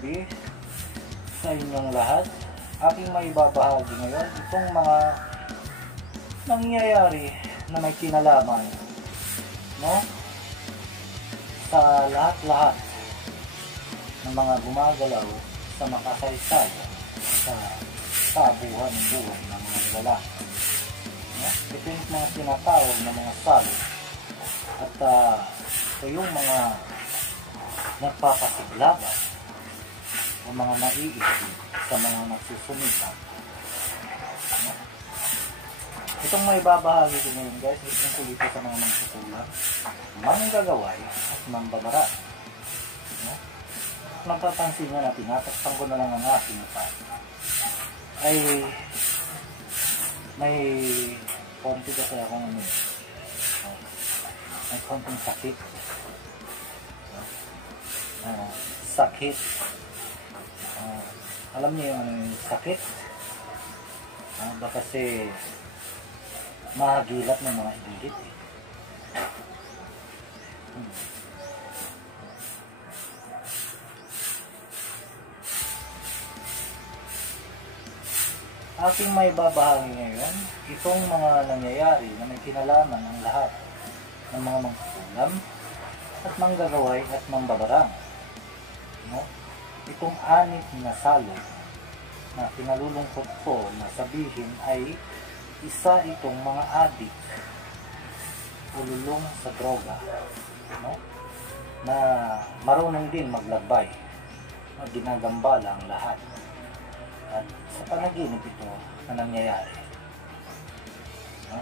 gabi sa inyong lahat. Aking maibabahagi ngayon itong mga nangyayari na may kinalaman, no? Sa lahat-lahat ng mga gumagalaw sa makasaysay sa tabuhan ng buhay ng mga lalaki. No? Ito yung mga tinatawag na mga salo. At ito yung mga nagpapasiglaban o mga naiisip sa mga nagsusumikap. No? Itong may babahagi ko ngayon guys, is tungkol ito sa mga mangsusulat, manggagaway at mambabara. No? Mapapansin nyo na tinatakpan ko na lang ang aking mukha, ay may konti kasi akong may konting sakit. Sakit. Alam niyo yung sakit? Ba kasi mahagilat ng mga idilit eh. Aking may babahagi ngayon itong mga nangyayari na may kinalaman ang lahat ng mga mangkukulam at manggagaway at mambabarang. No? Itong anit na salo na pinalulungkot ko na sabihin ay isa itong mga adik o lulong sa droga, no? Na marunong din maglabay, no? Ginagambala ang lahat at sa panaginip ito na nangyayari, no?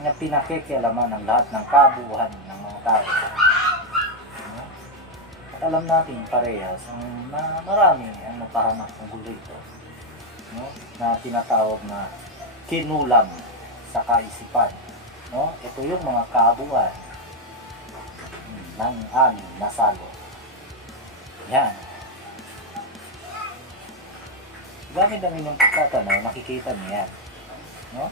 Na pinakikialaman ng lahat ng kabuuan ng mga tao, no? At alam natin parehas na marami ang napahamak ng ito, no? Na tinatawag na kinulam sa kaisipan, no? Ito yung mga kabuuan ng amin na salo. Yan. Gamit ang inyong pagtatanaw, nakikita niyo yan, no?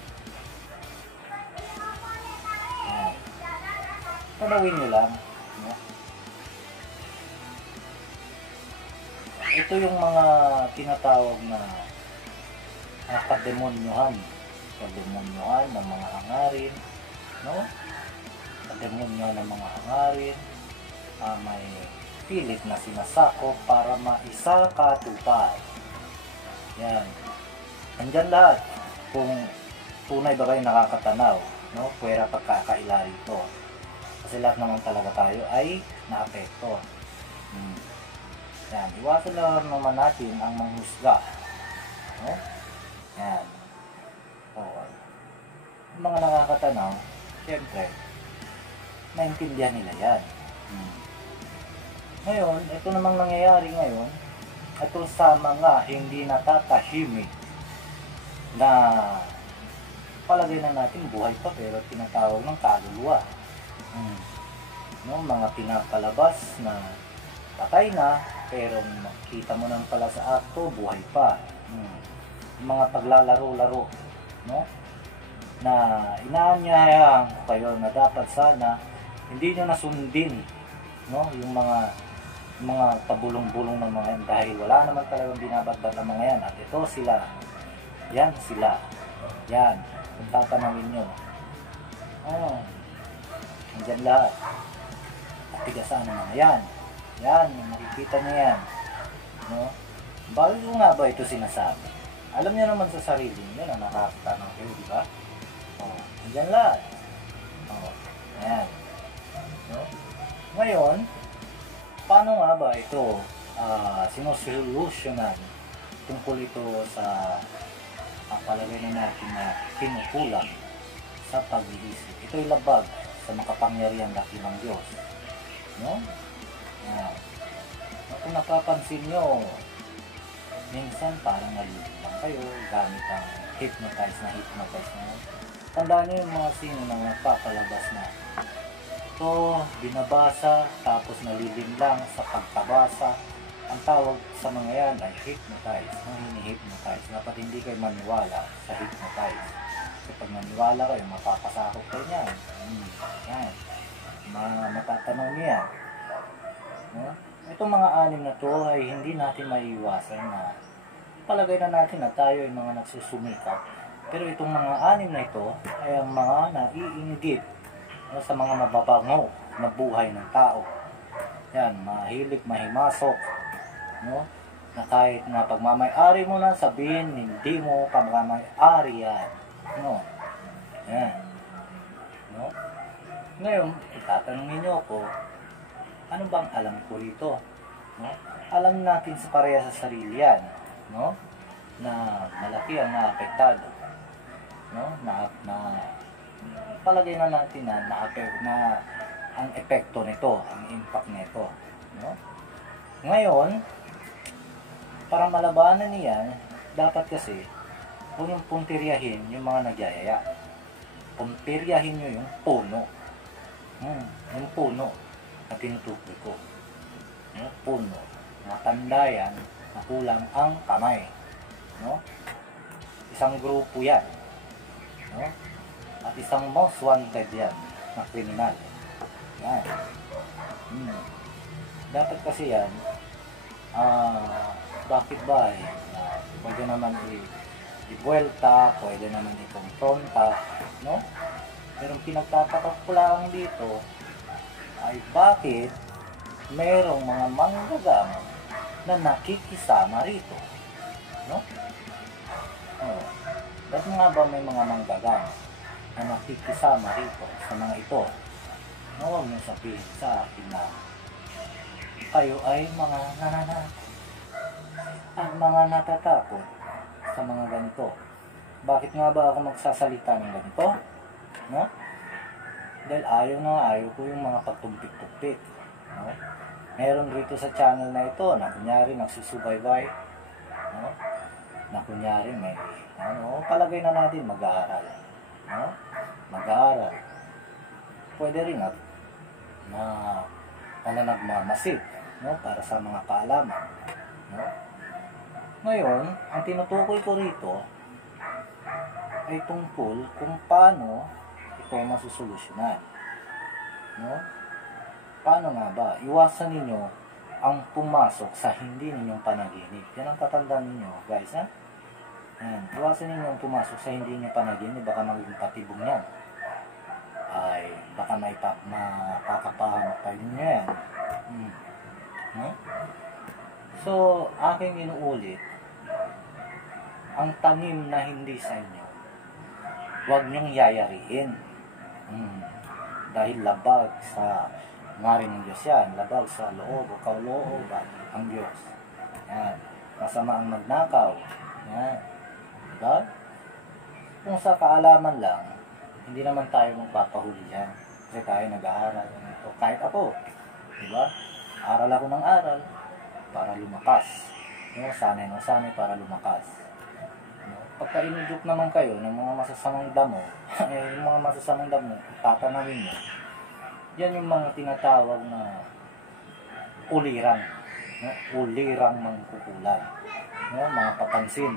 Yan. Tanawin niyo lang, no? Ito yung mga tinatawag na kademonyohan ng mga hangarin, no? Kademonyo ng mga hangarin, may pilit na sinasakop para maisakatupad. Yan. Andyan lahat. Kung tunay ba kayo nakakatanaw, no? Pwera pagkakailari ito. Kasi lahat naman talaga tayo ay naapekto. Yan. Iwasan lang naman natin ang manghusga, no? Yan. Yung mga nakakatanaw, siyempre, naintindihan nila yan. Ngayon, ito namang nangyayari ngayon, ito sa mga hindi natatahimik na palagay na natin buhay pa pero tinatawag ng kaluluwa. No, mga pinapalabas na patay na pero makita mo nang pala sa akto buhay pa. Mga paglalaro-laro, no? Na inaanyayahan ko kayo na dapat sana hindi nyo nasundin, no? Yung mga pabulong-bulong ng mga yan dahil wala naman talagang binabagbat ang mga yan. At ito sila, yan sila, yan, kung tatanawin nyo, andyan lahat, at tigasaan ng mga yan, yan, makikita nyo yan, no? Bakit ko nga ba ito sinasabi? Alam niyo naman sa sarili niyo na nakakatanaw kayo, di ba? Andyan lahat. Ayan. No? Ngayon, paano nga ba ito sinusolusyonan tungkol ito sa palagay na natin na kinukulang sa pag-iisip? Ito'y labag sa makapangyarihang laki ng Diyos. No? Ayan. Kung napapansin nyo, minsan parang nalilito lang kayo gamit ang hypnotize na. Tandaan nyo yung mga sino na nagpapalabas na ito, binabasa, tapos nalilim lang sa pagtabasa. Ang tawag sa mga yan ay hypnotize, hini-hypnotize. Dapat hindi kayo maniwala sa hypnotize. Kasi pag maniwala kayo, mapapasakot kayo niyan. Yan. Matatanaw niya. No? Itong mga anim na to ay hindi natin maiiwasan na palagay na natin na tayo ay mga nagsusumikap. Pero itong mga anim na ito ay ang mga naiinggit sa mga mababango na buhay ng tao. Yan, mahilig, mahimasok, no? Na kahit na pagmamay-ari mo na, sabihin, hindi mo pagmamay-ari yan. No? Yan. No? Ngayon, itatanungin niyo ako, ano bang alam ko rito? No? Alam natin sa pareha sa sarili yan, no? Na malaki ang naapektado. No? Palagay na natin na ang epekto nito, ang impact nito, no? Ngayon, para malabanan niyan, dapat kasi huwag yung puntiryahin yung mga nagyayaya. Puntiryahin nyo yung puno. Yung puno na tinutukoy ko. Yung puno. Matanda yan na kulang ang kamay. No? Isang grupo yan. No? At isang most wanted yan na kriminal. Yan. Dapat kasi yan, bakit ba pwede naman i-buelta, pwede naman i-confronta, no? Pero pinagtataka ko lang dito ay bakit mayroong mga manggagawa na nakikisama rito, no? Ba't nga ba may mga manggagawa na nakikisama rito sa mga ito? No, huwag niyo sabihin sa akin na kayo ay mga nananakot at mga natatakot sa mga ganito. Bakit nga ba ako magsasalita ng ganito? No? Dahil ayaw ko yung mga pagtumpik-tumpik. No? Meron rito sa channel na ito na kunyari nagsusubaybay. No? Na kunyari may palagay na natin mag-aaral. No? Mag-aaral. Pwede rin na nagmamasid, no? Para sa mga kaalaman. No? Ngayon, ang tinutukoy ko rito ay tungkol kung paano ito masusolusyonan. No? Paano nga ba? Iwasan ninyo ang pumasok sa hindi ninyong panaginip. Yan ang tatandaan ninyo, guys, ha? Yan. Iwasan ninyo ang pumasok sa hindi ninyong panaginip. Baka maging patibong yan. Ay, baka makakapahamak pa ninyo yan. No? So, aking inuulit, ang tanim na hindi sa inyo, huwag niyong yayariin. Dahil labag sa ngari ng Diyos yan, labag sa loob o kalooban ang Diyos. Yan. Masama ang magnakaw. Yan. Diba? Kung sa kaalaman lang, hindi naman tayo magpapahuli yan. Kasi tayo nag-aaral. Kahit ako. Diba? Aral ako ng aral para lumakas. Sanay ng sanay para lumakas. Pagka inudyok naman kayo ng mga masasamang damo, yung mga masasamang damo, tatanawin nyo, yan yung mga tinatawag na ulirang. Ulirang mangkukulan. Mga papansin.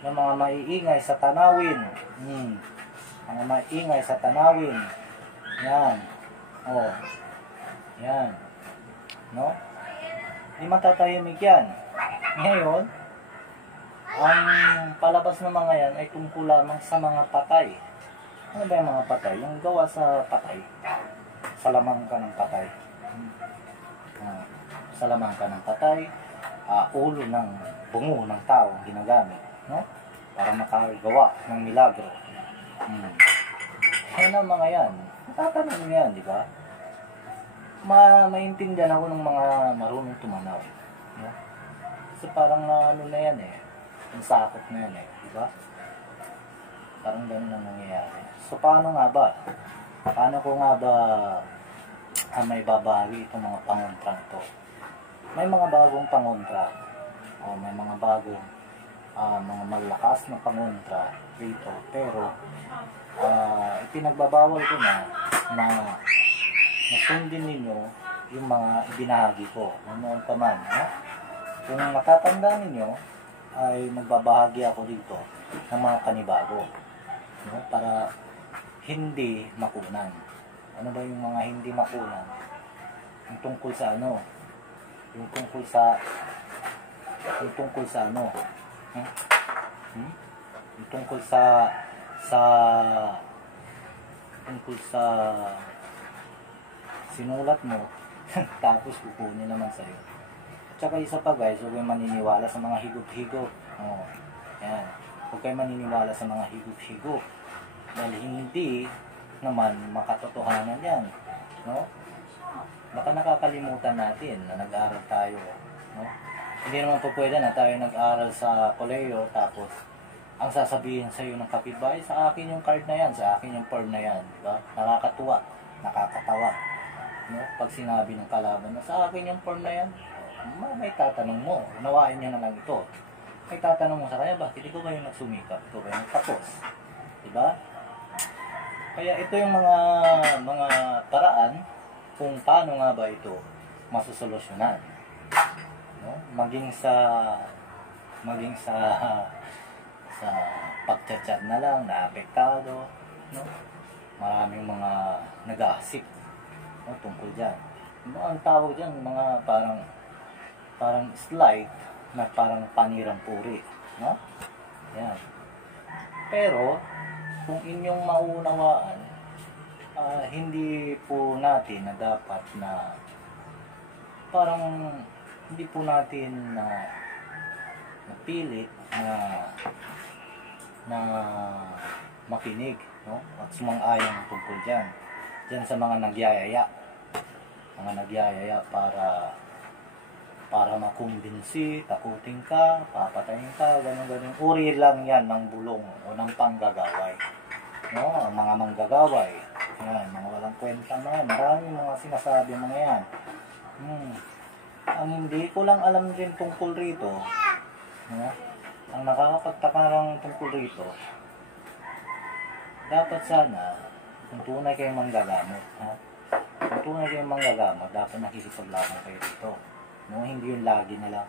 Na mga maiingay sa tanawin. Mga maiingay sa tanawin. Yan. Yan. No? Di matatahimik yan. Ngayon, ang palabas ng mga yan ay tungkol lamang sa mga patay. Ano ba yung mga patay? Yung gawa sa patay. Salamangka ng patay. Salamangka ng patay. Ulo ng bungo ng tao ang ginagamit. No? Para makagawa ng milagro. Yan ang mga yan. Tatanong nyo yan, di ba? Maintindihan ako ng mga marunong tumanaw. No? Kasi parang ano na yan ang sakot na yan di ba? Parang ganun ang nangyayari. So paano nga ba? Paano ko nga ba may babagi itong mga pangontra ito? May mga bagong pangontra o may mga bagong mga malakas na pangontra rito, pero ipinagbabawal ko na sundin ninyo yung mga ibinahagi ko noon pa man. Kung matatandaan ninyo ay magbabahagi ako dito ng mga panibago, para hindi makunan. Ano ba yung mga hindi makunan? Yung tungkol sa Yung tungkol sa ano? Yung tungkol sa tungkol sa sinulat mo tapos kukunin naman sa'yo. At saka isa pa guys, huwag kayong maniniwala sa mga higop-higop. Yan. Huwag kayong maniniwala sa mga higop-higop. Dahil hindi naman makatotohanan yan. No? Baka nakakalimutan natin na nag-aaral tayo. No? Hindi naman po pwede na tayo nag-aaral sa koleyo tapos ang sasabihin sa iyo ng kapitbahay, sa akin yung card na yan, sa akin yung form na yan. Diba? Nakakatuwa, nakakatawa. No? Pag sinabi ng kalaban na sa akin yung form na yan, may tatanong mo, unawain niya na lang ito. May tatanong mo sa kanya, bakit ikaw ba yung nagsumikap? Ikaw ba yung nagtapos? Diba? Kaya ito yung mga paraan kung paano nga ba ito masusolusyonan. No? Maging sa pagchat-chat na lang, naapektado, no? Maraming mga nag-aasip, no? Tungkol dyan. Ang tawag dyan, mga parang slight na parang panirang puri, no? Yan. Pero kung inyong maunawaan, hindi po natin na dapat na parang hindi po natin na napilit na makinig, no? At sumang-ayang tungkol dyan sa mga nagyayaya para makumbinsi, takutin ka, papatayin ka, ganun. Uri lang yan ng bulong o ng panggagaway, no? Ang mga manggagaway, yan, mga walang kwenta mga yan, maraming mga sinasabi mga yan. Ang hindi ko lang alam din tungkol rito, no? Ang nakakapagtaka lang tungkol rito, dapat sana kung tunay kayong manggagamot, kung tunay kayong manggagamot, dapat nakikipaglaban kayo dito, no? Hindi yung lagi na lang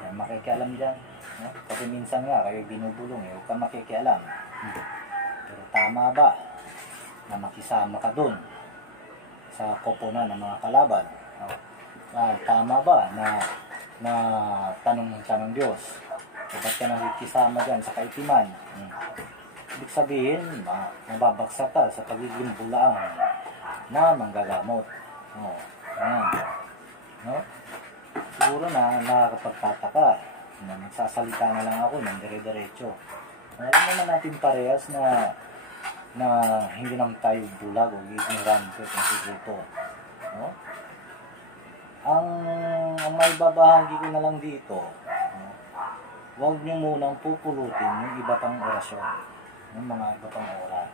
yan, makikialam dyan, no? Kasi minsan nga kayo binubulong, huwag ka makikialam. Pero tama ba na makisama ka dun sa koponan ng mga kalaban, no? Tama ba na tanong ng Diyos, ba't ka nakikisama dyan sa kaitiman? Ibig sabihin, mababagsak ka sa pagiging bulaang na manggagamot. Ayan. No? Siguro na nakakapagtataka na nagsasalita na lang ako ng dire-diretso. Alam naman natin parehas na hindi naman tayo bulag o ignorante kung siguro. No? Ang may babahagi ko na lang dito, huwag nyo munang pupulutin yung iba pang orasyon, yung mga iba pang ora.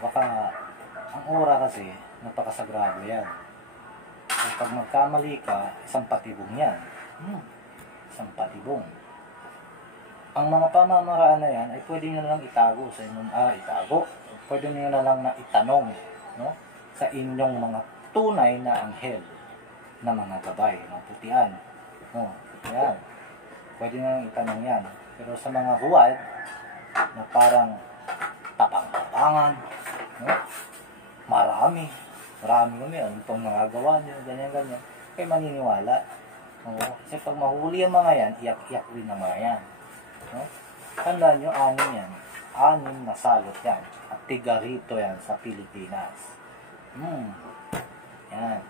Baka, ang ora kasi, napakasagrado yan. So, pag magkamali ka, isang patibong yan. Isang patibong. Ang mga pamamaraan na yan, ay pwede nyo na lang itago sa inyong, itago. Pwede nyo na lang na itanong, no? Sa inyong mga tunay na anghel na mga gabay, mga putian. Yan. Pwede nyo lang itanong yan. Pero sa mga huwad, na parang tapang-tapangan, no? Marami kami, ano pang nagagawa nyo, ganyan. Kaya maniniwala. Kasi pag mahuli ang mga yan, iyak-iyak rin ang mga yan. No? Tandaan nyo, 6 yan. 6 na salot yan. At tigarito yan sa Pilipinas. Yan.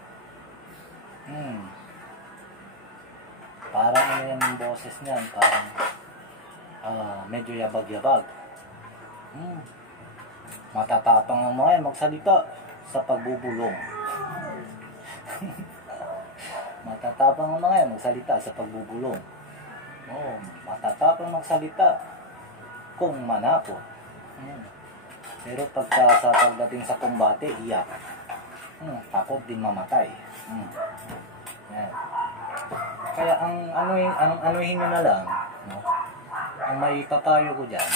Parang ano yan yung boses niyan, parang medyo yabag-yabag. Matatapang ang mga yan magsalita sa pagbubulong. Matatapang ang mga yan magsalita sa pagbubulong. Matatapang magsalita kung manako. Pero sa pagdating sa kumbate, iyak. Takot din mamatay. Yan. Kaya ang anuhin nyo na lang, no? Ang may papayo ko dyan,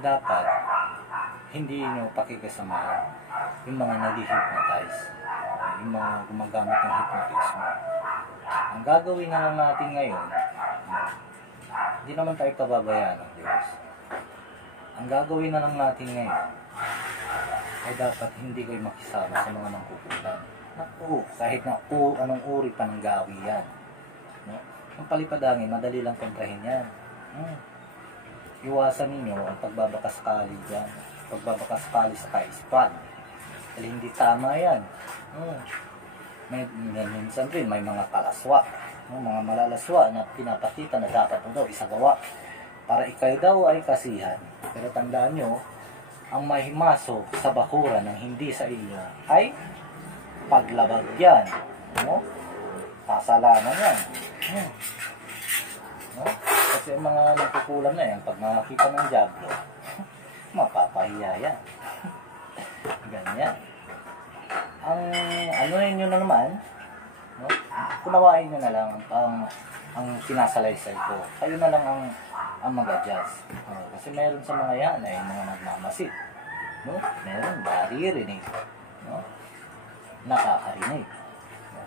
dapat hindi nyo pakikasamahan yung mga nag-hypnotize, yung mga gumagamit ng hypnotism. Ang gagawin na lang natin ngayon, hindi naman tayo kababayan ng Diyos. Ang gagawin na lang natin ngayon ay dapat hindi kayo makisama sa mga nangkukutan. Naku, kahit na anong uri pa ng gawi yan. No? Ang palipadangin, madali lang kontrahin yan. Iwasan ninyo ang pagbabakasakali dyan. Pagbabakasakali sa kaispan. Dahil hindi tama yan. Minsan rin may mga kalaswa. Mga malalaswa na pinapakita na dapat mo daw isagawa para ikaw daw ay kasihan. Pero tandaan nyo, ang mahimasok sa bakuran ng hindi sa iyo ay paglabag yan. No? Kasalanan yan. No? Kasi ang mga nagkukulam na yan, pag makakita ng diablo, mapapahiya yan. Ganyan. Ang ano nyo na naman, no? Kunawain nyo na lang ang sinasalaysay ko. Kayo na lang ang mag-adjust. Kasi meron sa mga yan ay mga nagmamasid. No? Meron naririnig. No? Nakakarinig. No?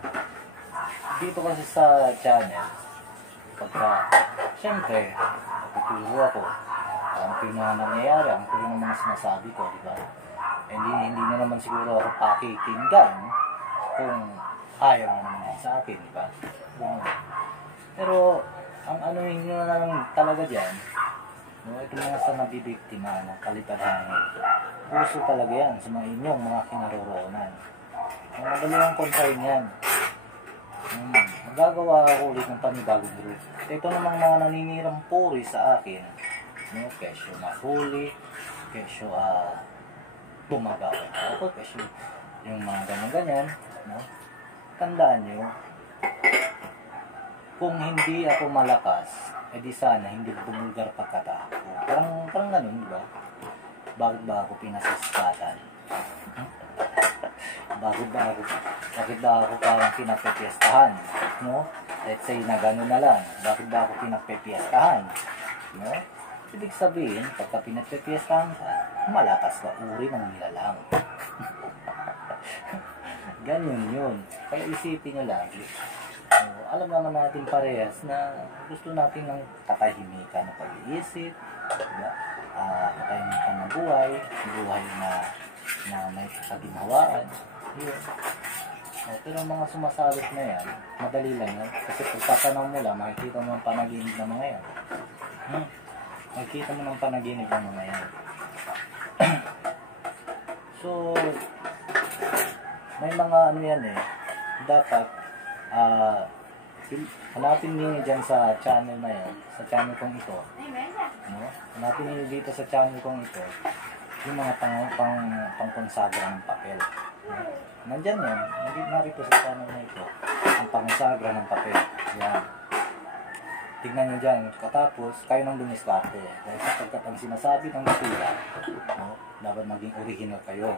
Dito kasi sa channel, pagka, syempre, natuturo ako. Ang mga nangyayari, ang tuloy ng mga sinasabi ko, di ba? Hindi na naman siguro ako pakikinggan kung ayaw na naman sa akin, di ba? Pero, ang ano nyo na lang talaga dyan, no, ito mga sa nabibiktima ng kalipadangin, puso talaga yan sa mga inyong mga kinaroroonan. Ang madali lang kontrahin yan. Magagawa ako ulit ng panibagong group. Ito namang mga naninirang puri sa akin, no, kesyo mahuli, kesyo tumagawa ako, kesyo yung mga ganyan-ganyan, no? Tandaan nyo, kung hindi ako malakas, edi sana hindi bumulgar pagkatao. Parang ganun, di ba? Bakit ba ako pinasiskatan? Bakit ba ako parang pinagpepiestahan? No? Let's say na gano'n na lang. Bakit ba ako pinagpepiestahan? No? Ibig sabihin, pagka pinagpepiestahan ka, malakas ka uri ng nilalang. Ganyan yun. Kaya isipin nyo lagi. Alam naman natin parehas na gusto natin ng katahimikan na pag-iisip, diba? Katahimikan na buhay na may kaginhawaan. Yun. Pero mga sumasalit na yan, madali lang yan. Kasi pagtatanaw mo lang, makikita mo ang panaginip ng mga yan. Makikita mo ng panaginip ng mga yan. So, may mga ano yan eh. Dapat, hanapin niyo dyan sa channel na yan, sa channel kong ito. No? Hanapin niyo dito sa channel kong ito, yung mga pangkonsagra ng papel. Nandyan yan, narito sa channel na ito, ang pangkonsagra ng papel. Yan. Tignan nyo dyan, katapos, kayo nang dumiskarte. Dahil sapagkat ang sinasabi ng natira, no, dapat maging original kayo.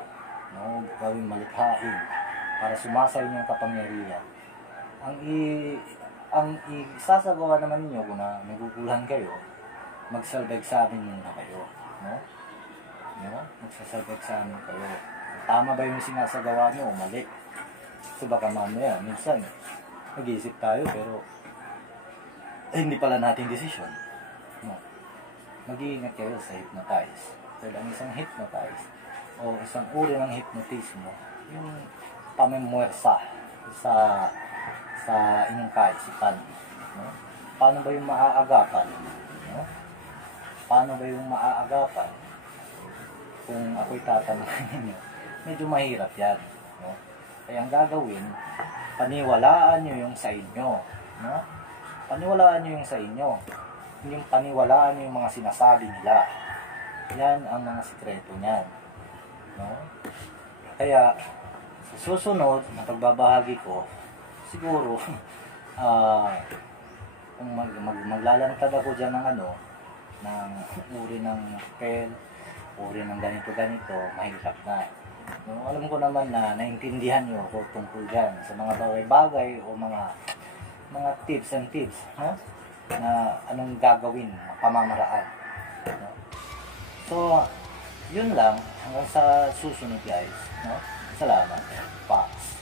No, gawing malikhain para sumasay niyong kapangyarihan. Ang isasagawa naman ninyo kung na nagugulan kayo, magsalba-examine muna kayo. No? Magsasalba-examine kayo. Tama ba yung sinasagawa nyo o mali? So baka mamaya, minsan, nag-iisip tayo pero hindi pala natin desisyon. No? Mag-iingat kayo sa hypnotize. Dahil ang isang hypnotize o isang uri ng hypnotismo, yung pamemwersa sa inyong kaisipan. No? Paano ba yung maaagapan? No? Paano ba yung maaagapan? Kung ako'y tatanungin ninyo, medyo mahirap yan. No? Kaya ang gagawin, paniwalaan nyo yung sa inyo. No? Paniwalaan nyo yung sa inyo. Yung paniwalaan nyo yung mga sinasabi nila. Yan ang mga sikreto niyan. No? Kaya, sa susunod na pagbabahagi ko, siguro, kung maglalantad ako dyan ng ng uri ng papel, uri ng ganito-ganito, mahirap na. No, alam ko naman na naintindihan nyo ako tungkol dyan sa mga bagay-bagay o mga tips and tips, no? Na anong gagawin, pamamaraan. No? So, yun lang hanggang sa susunod guys. No? Salamat. Pax.